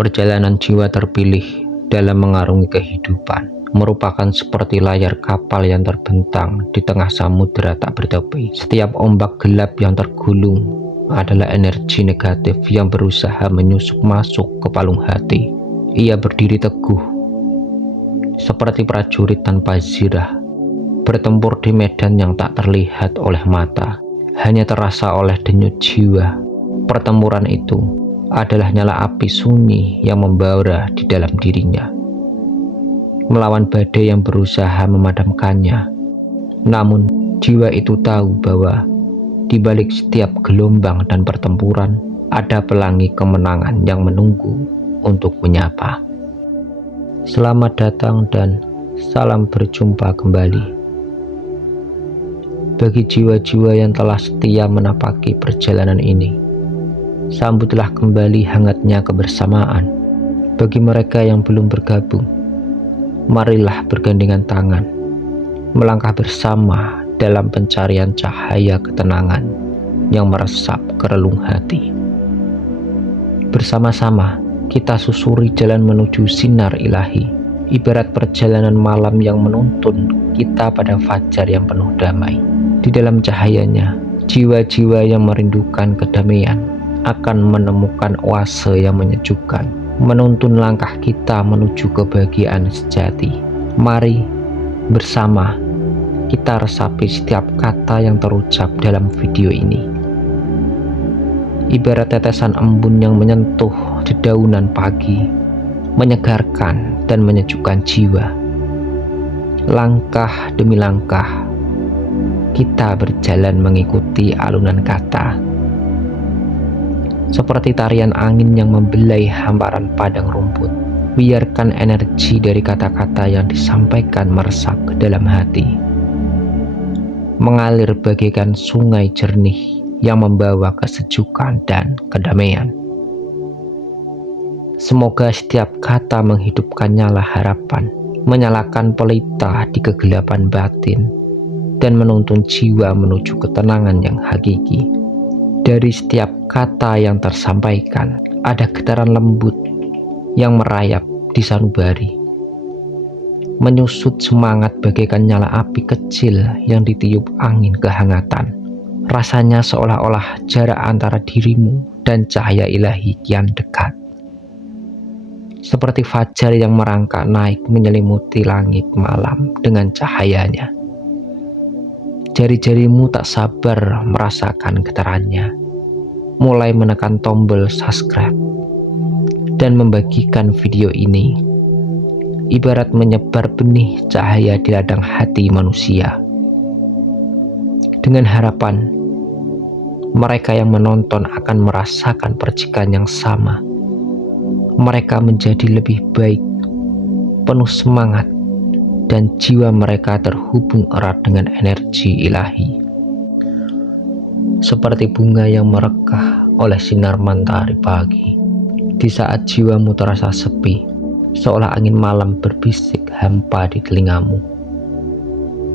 Perjalanan jiwa terpilih dalam mengarungi kehidupan merupakan seperti layar kapal yang terbentang di tengah samudera tak bertepi. Setiap ombak gelap yang tergulung adalah energi negatif yang berusaha menyusup masuk ke palung hati. Ia berdiri teguh seperti prajurit tanpa zirah, bertempur di medan yang tak terlihat oleh mata, hanya terasa oleh denyut jiwa. Pertempuran itu adalah nyala api sunyi yang membara di dalam dirinya, melawan badai yang berusaha memadamkannya. Namun jiwa itu tahu bahwa di balik setiap gelombang dan pertempuran ada pelangi kemenangan yang menunggu untuk menyapa. Selamat datang dan salam berjumpa kembali bagi jiwa-jiwa yang telah setia menapaki perjalanan ini. Sambutlah kembali hangatnya kebersamaan. Bagi mereka yang belum bergabung, marilah bergandengan tangan, melangkah bersama dalam pencarian cahaya ketenangan yang meresap ke relung hati. Bersama-sama kita susuri jalan menuju sinar ilahi, ibarat perjalanan malam yang menuntun kita pada fajar yang penuh damai. Di dalam cahayanya, jiwa-jiwa yang merindukan kedamaian akan menemukan oase yang menyejukkan, menuntun langkah kita menuju kebahagiaan sejati. Mari bersama kita resapi setiap kata yang terucap dalam video ini, ibarat tetesan embun yang menyentuh dedaunan pagi, menyegarkan dan menyejukkan jiwa. Langkah demi langkah kita berjalan mengikuti alunan kata, seperti tarian angin yang membelai hamparan padang rumput. Biarkan energi dari kata-kata yang disampaikan meresap ke dalam hati, mengalir bagaikan sungai jernih yang membawa kesejukan dan kedamaian. Semoga setiap kata menghidupkan nyala harapan, menyalakan pelita di kegelapan batin, dan menuntun jiwa menuju ketenangan yang hakiki. Dari setiap kata yang tersampaikan ada getaran lembut yang merayap di sanubari, menyusut semangat bagaikan nyala api kecil yang ditiup angin kehangatan. Rasanya seolah-olah jarak antara dirimu dan cahaya ilahi kian dekat, seperti fajar yang merangkak naik menyelimuti langit malam dengan cahayanya. Jari-jarimu tak sabar merasakan getarannya, mulai menekan tombol subscribe dan membagikan video ini, ibarat menyebar benih cahaya di ladang hati manusia. Dengan harapan mereka yang menonton akan merasakan percikan yang sama. Mereka menjadi lebih baik, penuh semangat, dan jiwa mereka terhubung erat dengan energi ilahi. Seperti bunga yang merekah oleh sinar matahari pagi, di saat jiwamu terasa sepi, seolah angin malam berbisik hampa di telingamu.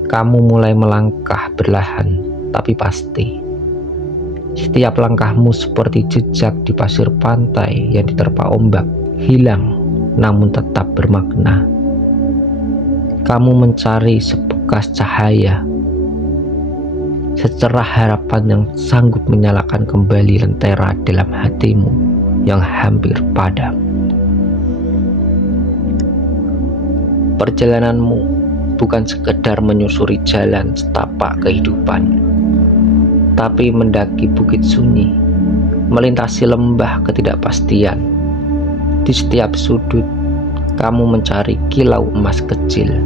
Kamu mulai melangkah perlahan tapi pasti. Setiap langkahmu seperti jejak di pasir pantai yang diterpa ombak, hilang namun tetap bermakna. Kamu mencari sebekas cahaya, secerah harapan yang sanggup menyalakan kembali lentera dalam hatimu yang hampir padam. Perjalananmu bukan sekedar menyusuri jalan setapak kehidupan, tapi mendaki bukit sunyi, melintasi lembah ketidakpastian. Di setiap sudut, kamu mencari kilau emas kecil,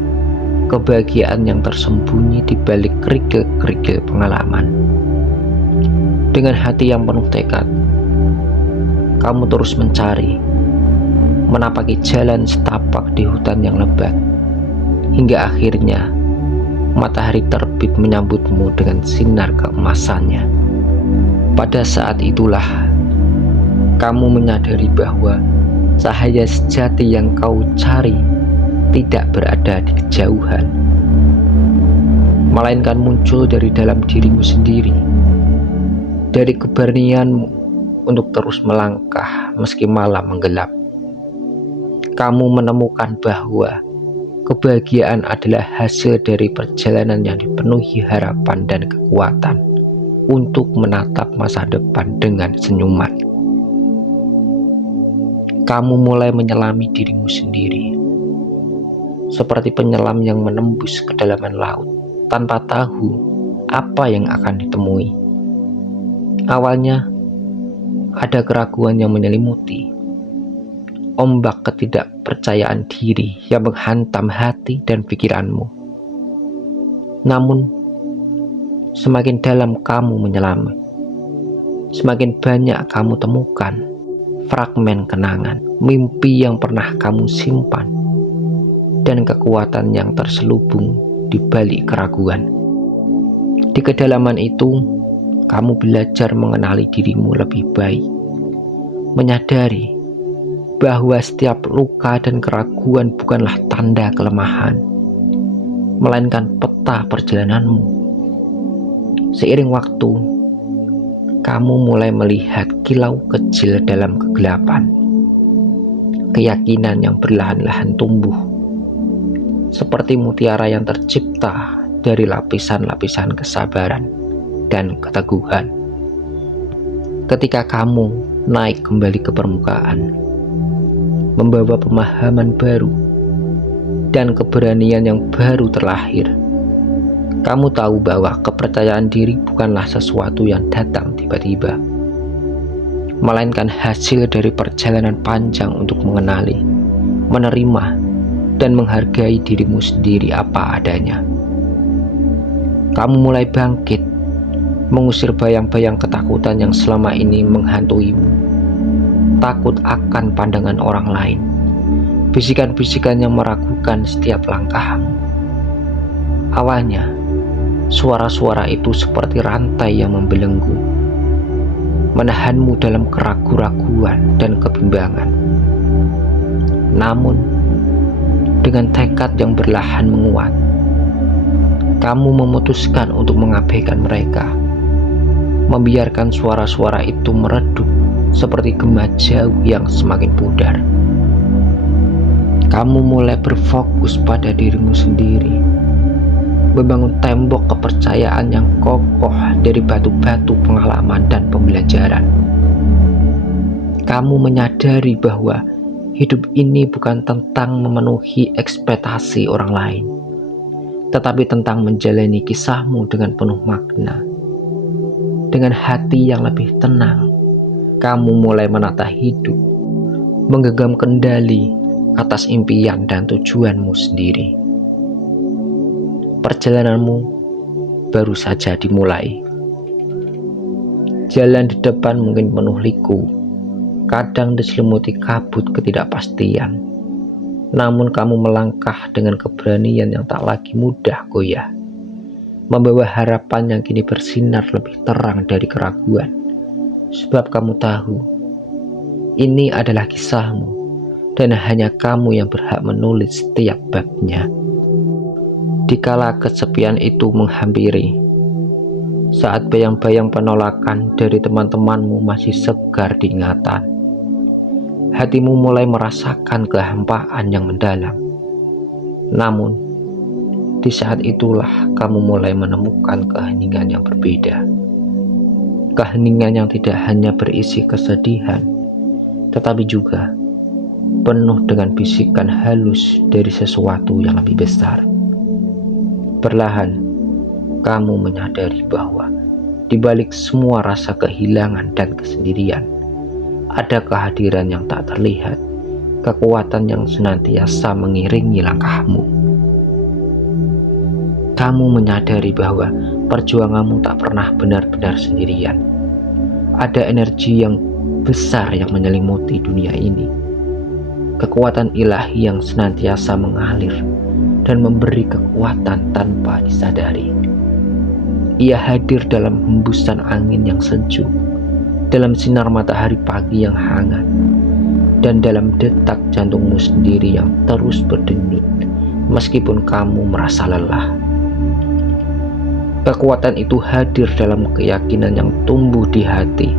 kebahagiaan yang tersembunyi di balik kerikil-kerikil pengalaman. Dengan hati yang penuh tekad, kamu terus mencari, menapaki jalan setapak di hutan yang lebat, hingga akhirnya matahari terbit menyambutmu dengan sinar keemasannya. Pada saat itulah kamu menyadari bahwa cahaya sejati yang kau cari tidak berada di kejauhan, melainkan muncul dari dalam dirimu sendiri, dari keberanianmu untuk terus melangkah meski malam menggelap, kamu menemukan bahwa kebahagiaan adalah hasil dari perjalanan yang dipenuhi harapan dan kekuatan untuk menatap masa depan dengan senyuman. Kamu mulai menyelami dirimu sendiri, seperti penyelam yang menembus kedalaman laut tanpa tahu apa yang akan ditemui. Awalnya, ada keraguan yang menyelimuti, ombak ketidakpercayaan diri yang menghantam hati dan pikiranmu. Namun, semakin dalam kamu menyelami, semakin banyak kamu temukan fragmen kenangan, mimpi yang pernah kamu simpan, dan kekuatan yang terselubung di balik keraguan. Di kedalaman itu, kamu belajar mengenali dirimu lebih baik, menyadari bahwa setiap luka dan keraguan bukanlah tanda kelemahan, melainkan peta perjalananmu. Seiring waktu, kamu mulai melihat kilau kecil dalam kegelapan, keyakinan yang perlahan-lahan tumbuh, seperti mutiara yang tercipta dari lapisan-lapisan kesabaran dan keteguhan. Ketika kamu naik kembali ke permukaan, membawa pemahaman baru dan keberanian yang baru terlahir, kamu tahu bahwa kepercayaan diri bukanlah sesuatu yang datang tiba-tiba, melainkan hasil dari perjalanan panjang untuk mengenali, menerima, dan menghargai dirimu sendiri apa adanya. Kamu mulai bangkit, mengusir bayang-bayang ketakutan yang selama ini menghantuimu. Takut akan pandangan orang lain, bisikan-bisikan yang meragukan setiap langkahmu. Awalnya, suara-suara itu seperti rantai yang membelenggu, menahanmu dalam keraguan-raguan dan kebimbangan. Namun, dengan tekad yang perlahan menguat, kamu memutuskan untuk mengabaikan mereka, membiarkan suara-suara itu meredup seperti gema jauh yang semakin pudar. Kamu mulai berfokus pada dirimu sendiri, membangun tembok kepercayaan yang kokoh dari batu-batu pengalaman dan pembelajaran. Kamu menyadari bahwa hidup ini bukan tentang memenuhi ekspektasi orang lain, tetapi tentang menjalani kisahmu dengan penuh makna. Dengan hati yang lebih tenang, kamu mulai menata hidup, menggenggam kendali atas impian dan tujuanmu sendiri. Perjalananmu baru saja dimulai. Jalan di depan mungkin penuh liku, kadang diselimuti kabut ketidakpastian. Namun kamu melangkah dengan keberanian yang tak lagi mudah goyah, membawa harapan yang kini bersinar lebih terang dari keraguan. Sebab kamu tahu, ini adalah kisahmu, dan hanya kamu yang berhak menulis setiap babnya. Dikala kesepian itu menghampiri, saat bayang-bayang penolakan dari teman-temanmu masih segar diingatan, hatimu mulai merasakan kehampaan yang mendalam. Namun, di saat itulah kamu mulai menemukan keheningan yang berbeda. Keheningan yang tidak hanya berisi kesedihan, tetapi juga penuh dengan bisikan halus dari sesuatu yang lebih besar. Perlahan, kamu menyadari bahwa di balik semua rasa kehilangan dan kesendirian, ada kehadiran yang tak terlihat, kekuatan yang senantiasa mengiringi langkahmu. Kamu menyadari bahwa perjuanganmu tak pernah benar-benar sendirian. Ada energi yang besar yang menyelimuti dunia ini. Kekuatan ilahi yang senantiasa mengalir dan memberi kekuatan tanpa disadari. Ia hadir dalam hembusan angin yang sejuk, dalam sinar matahari pagi yang hangat, dan dalam detak jantungmu sendiri yang terus berdenyut meskipun kamu merasa lelah. Kekuatan itu hadir dalam keyakinan yang tumbuh di hati,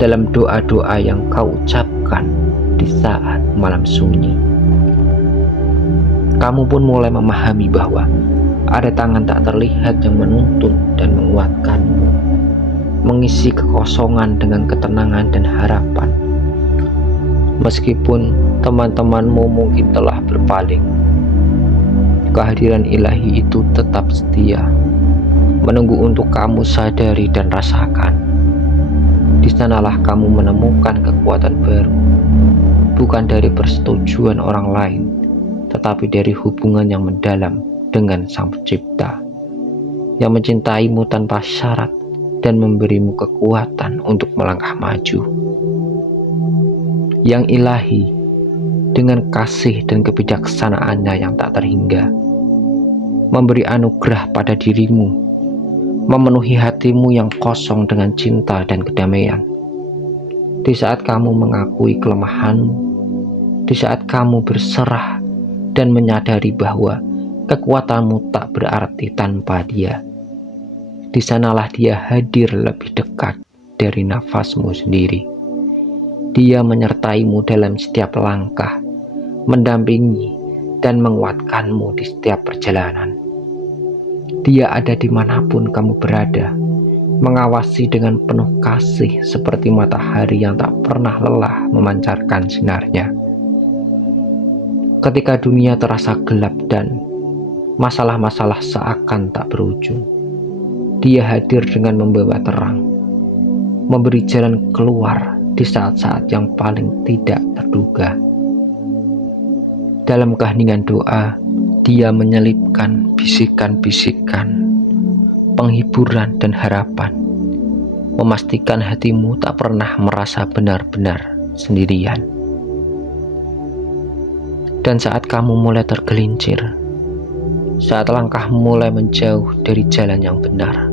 dalam doa-doa yang kau ucapkan di saat malam sunyi. Kamu pun mulai memahami bahwa ada tangan tak terlihat yang menuntun dan menguatkanmu, mengisi kekosongan dengan ketenangan dan harapan. Meskipun teman-temanmu mungkin telah berpaling, kehadiran ilahi itu tetap setia, menunggu untuk kamu sadari dan rasakan. Di sanalah kamu menemukan kekuatan baru, bukan dari persetujuan orang lain, tetapi dari hubungan yang mendalam dengan Sang Pencipta, yang mencintaimu tanpa syarat dan memberimu kekuatan untuk melangkah maju. Yang ilahi, dengan kasih dan kebijaksanaannya yang tak terhingga, memberi anugerah pada dirimu, memenuhi hatimu yang kosong dengan cinta dan kedamaian. Di saat kamu mengakui kelemahanmu, di saat kamu berserah dan menyadari bahwa kekuatanmu tak berarti tanpa Dia, di sanalah Dia hadir lebih dekat dari nafasmu sendiri. Dia menyertaimu dalam setiap langkah, mendampingi dan menguatkanmu di setiap perjalanan. Dia ada dimanapun kamu berada, mengawasi dengan penuh kasih seperti matahari yang tak pernah lelah memancarkan sinarnya. Ketika dunia terasa gelap dan masalah-masalah seakan tak berujung, Dia hadir dengan membawa terang, memberi jalan keluar di saat-saat yang paling tidak terduga. Dalam keheningan doa, Dia menyelipkan bisikan-bisikan penghiburan dan harapan, memastikan hatimu tak pernah merasa benar-benar sendirian. Dan saat kamu mulai tergelincir, saat langkahmu mulai menjauh dari jalan yang benar,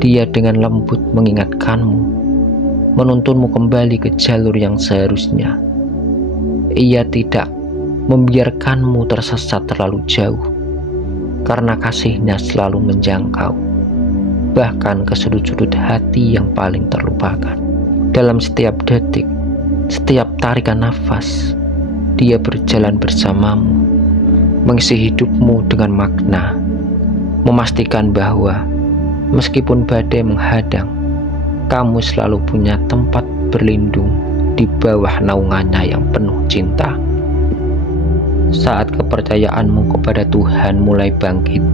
Dia dengan lembut mengingatkanmu, menuntunmu kembali ke jalur yang seharusnya. Ia tidak membiarkanmu tersesat terlalu jauh, karena kasih-Nya selalu menjangkau, bahkan ke sudut-sudut hati yang paling terlupakan. Dalam setiap detik, setiap tarikan nafas, Dia berjalan bersamamu, mengisi hidupmu dengan makna, memastikan bahwa meskipun badai menghadang, kamu selalu punya tempat berlindung di bawah naungannya yang penuh cinta. Saat kepercayaanmu kepada Tuhan mulai bangkit,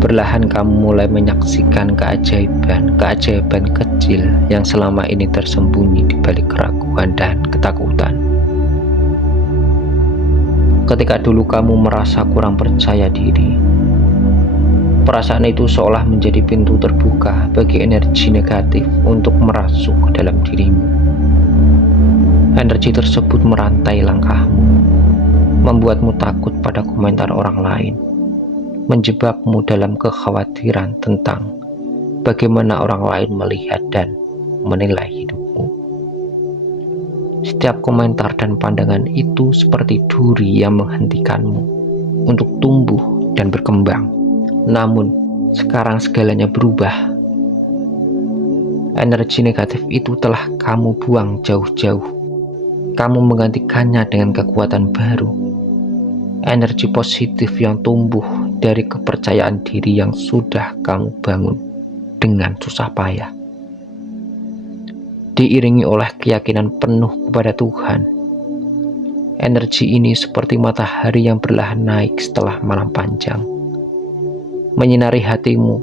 perlahan kamu mulai menyaksikan keajaiban kecil yang selama ini tersembunyi di balik keraguan dan ketakutan. Ketika dulu kamu merasa kurang percaya diri, perasaan itu seolah menjadi pintu terbuka bagi energi negatif untuk merasuk ke dalam dirimu. Energi tersebut merantai langkahmu, membuatmu takut pada komentar orang lain, menjebakmu dalam kekhawatiran tentang bagaimana orang lain melihat dan menilai hidupmu. Setiap komentar dan pandangan itu seperti duri yang menghentikanmu untuk tumbuh dan berkembang. Namun, sekarang segalanya berubah. Energi negatif itu telah kamu buang jauh-jauh. Kamu menggantikannya dengan kekuatan baru. Energi positif yang tumbuh dari kepercayaan diri yang sudah kamu bangun dengan susah payah. Diiringi oleh keyakinan penuh kepada Tuhan. Energi ini seperti matahari yang perlahan naik setelah malam panjang, menyinari hatimu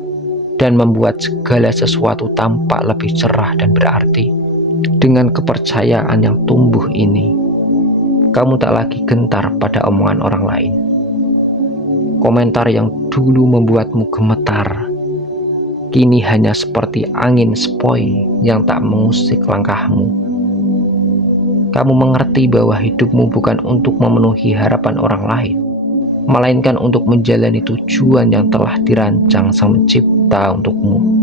dan membuat segala sesuatu tampak lebih cerah dan berarti. Dengan kepercayaan yang tumbuh ini, kamu tak lagi gentar pada omongan orang lain. Komentar yang dulu membuatmu gemetar, kini hanya seperti angin sepoi yang tak mengusik langkahmu. Kamu mengerti bahwa hidupmu bukan untuk memenuhi harapan orang lain, melainkan untuk menjalani tujuan yang telah dirancang Sang Pencipta untukmu.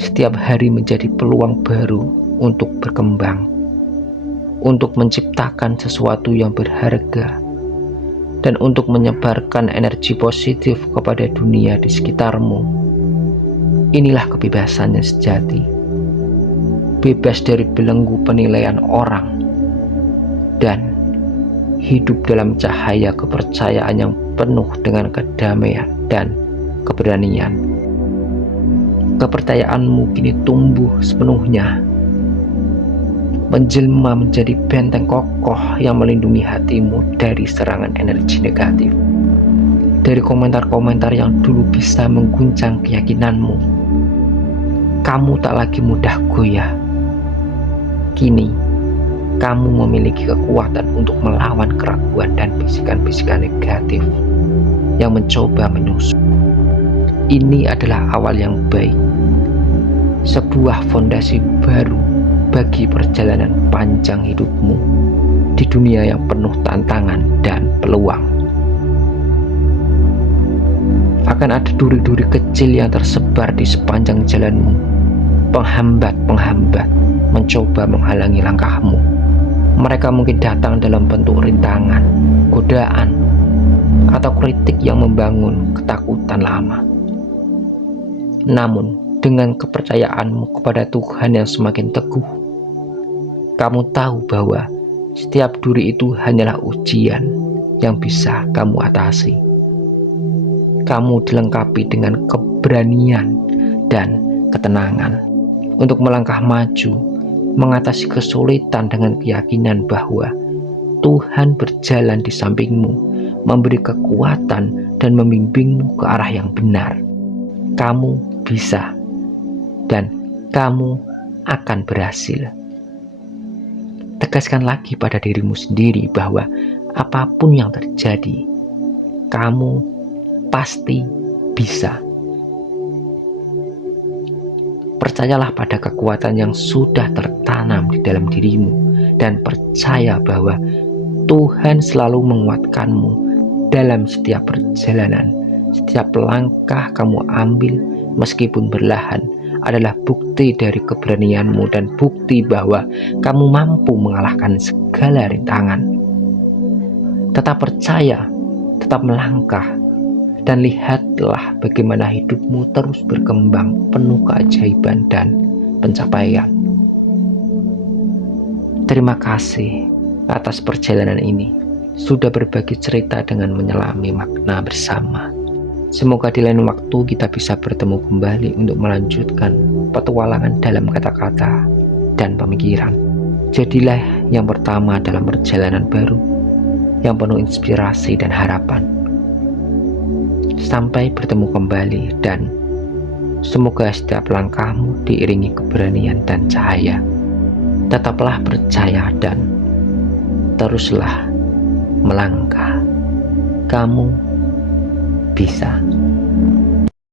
Setiap hari menjadi peluang baru untuk berkembang, untuk menciptakan sesuatu yang berharga, dan untuk menyebarkan energi positif kepada dunia di sekitarmu. Inilah kebebasan yang sejati, bebas dari belenggu penilaian orang, dan hidup dalam cahaya kepercayaan yang penuh dengan kedamaian dan keberanian. Kepercayaanmu kini tumbuh sepenuhnya, menjelma menjadi benteng kokoh yang melindungi hatimu dari serangan energi negatif, dari komentar-komentar yang dulu bisa mengguncang keyakinanmu. Kamu tak lagi mudah goyah. Kini kamu memiliki kekuatan untuk melawan keraguan dan bisikan-bisikan negatif yang mencoba menyusup. Ini adalah awal yang baik, sebuah fondasi baru bagi perjalanan panjang hidupmu di dunia yang penuh tantangan dan peluang. Akan ada duri-duri kecil yang tersebar di sepanjang jalanmu, penghambat-penghambat mencoba menghalangi langkahmu. Mereka mungkin datang dalam bentuk rintangan, godaan, atau kritik yang membangun ketakutan lama. Namun, dengan kepercayaanmu kepada Tuhan yang semakin teguh, kamu tahu bahwa setiap duri itu hanyalah ujian yang bisa kamu atasi. Kamu dilengkapi dengan keberanian dan ketenangan untuk melangkah maju, mengatasi kesulitan dengan keyakinan bahwa Tuhan berjalan di sampingmu, memberi kekuatan dan membimbingmu ke arah yang benar. Kamu bisa, dan kamu akan berhasil. Tegaskan lagi pada dirimu sendiri bahwa apapun yang terjadi, kamu pasti bisa. Percayalah pada kekuatan yang sudah tertanam di dalam dirimu, dan percaya bahwa Tuhan selalu menguatkanmu dalam setiap perjalanan. Setiap langkah kamu ambil, meskipun berlahan, adalah bukti dari keberanianmu dan bukti bahwa kamu mampu mengalahkan segala rintangan. Tetap percaya, tetap melangkah, dan lihatlah bagaimana hidupmu terus berkembang penuh keajaiban dan pencapaian. Terima kasih atas perjalanan ini, sudah berbagi cerita dengan menyelami makna bersama. Semoga di lain waktu kita bisa bertemu kembali untuk melanjutkan petualangan dalam kata-kata dan pemikiran. Jadilah yang pertama dalam perjalanan baru yang penuh inspirasi dan harapan. Sampai bertemu kembali, dan semoga setiap langkahmu diiringi keberanian dan cahaya. Tetaplah percaya dan teruslah melangkah. Kamu bisa.